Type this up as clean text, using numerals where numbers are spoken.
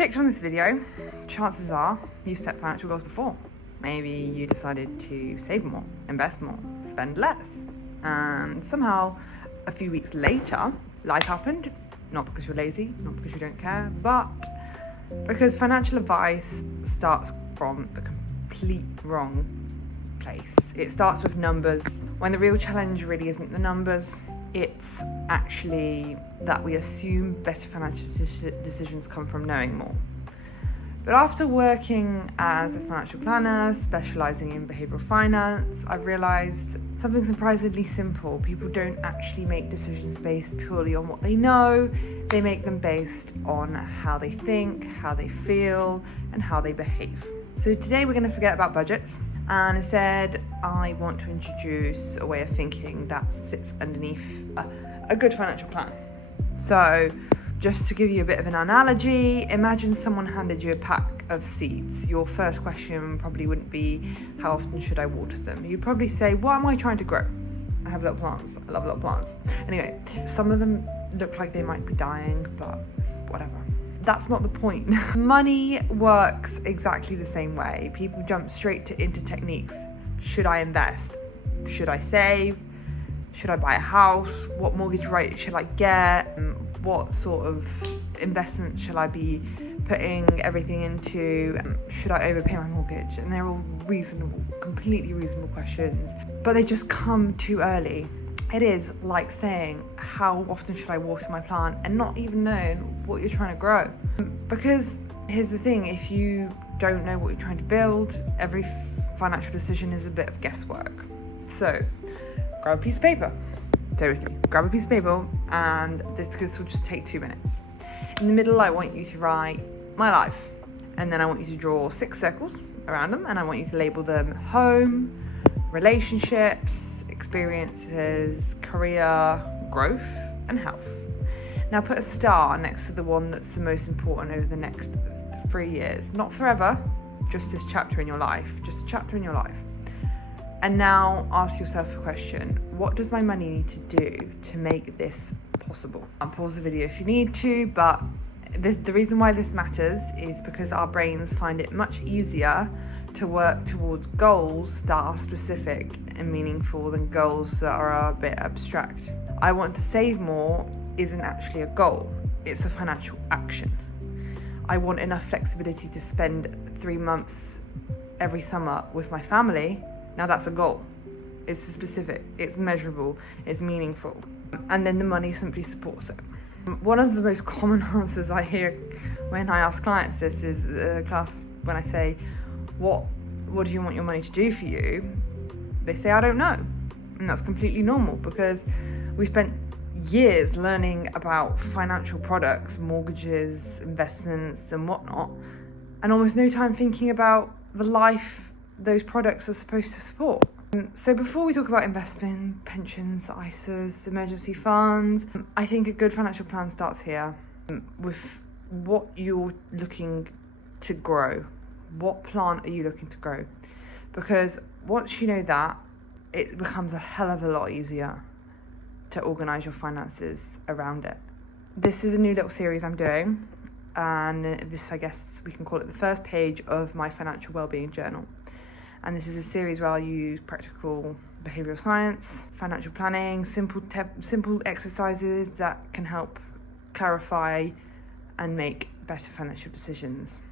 clicked on this video, chances are you've set financial goals before. Maybe you decided to save more, invest more, spend less. And somehow, a few weeks later, life happened. Not because you're lazy, not because you don't care, but because financial advice starts from the complete wrong place. It starts with numbers, when the real challenge really isn't the numbers. It's actually that we assume better financial decisions come from knowing more. But after working as a financial planner, specialising in behavioural finance, I've realised something surprisingly simple. People don't actually make decisions based purely on what they know. They make them based on how they think, how they feel, and how they behave. So today we're going to forget about budgets, and instead I want to introduce a way of thinking that sits underneath a good financial plan. So just to give you a bit of an analogy, imagine someone handed you a pack of seeds. Your first question probably wouldn't be, how often should I water them? You'd probably say, what am I trying to grow? I have little plants. I love little plants. Anyway, some of them look like they might be dying, but whatever. That's not the point. Money works exactly the same way. People jump straight into techniques. Should I invest? Should I save? Should I buy a house? What mortgage rate should I get? What sort of investment should I be putting everything into? Should I overpay my mortgage? And they're all reasonable, completely reasonable questions, but they just come too early. It is like saying, how often should I water my plant, and not even knowing what you're trying to grow. Because here's the thing, if you don't know what you're trying to build, every financial decision is a bit of guesswork. So grab a piece of paper. Seriously, grab a piece of paper, and this will just take 2 minutes. In the middle, I want you to write my life, and then I want you to draw 6 circles around them, and I want you to label them home, relationships, experiences, career, growth, and health. Now put a star next to the one that's the most important over the next 3 years. Not forever, just this chapter in your life, just a chapter in your life. And now ask yourself a question. What does my money need to do to make this possible? Pause the video if you need to, but the reason why this matters is because our brains find it much easier to work towards goals that are specific and meaningful than goals that are a bit abstract. I want to save more isn't actually a goal, it's a financial action. I want enough flexibility to spend 3 months every summer with my family. Now that's a goal. It's specific, it's measurable, it's meaningful. And then the money simply supports it. One of the most common answers I hear when I ask clients this is when I say, what do you want your money to do for you? They say, I don't know. And that's completely normal, because we spent years learning about financial products, mortgages, investments, and whatnot, and almost no time thinking about the life those products are supposed to support. So before we talk about investment, pensions, ISAs, emergency funds, I think a good financial plan starts here with what you're looking to grow. What plant are you looking to grow? Because once you know that, it becomes a hell of a lot easier to organise your finances around it. This is a new little series I'm doing, and this, I guess we can call it the first page of my financial wellbeing journal. And this is a series where I'll use practical behavioural science, financial planning, simple exercises that can help clarify and make better financial decisions.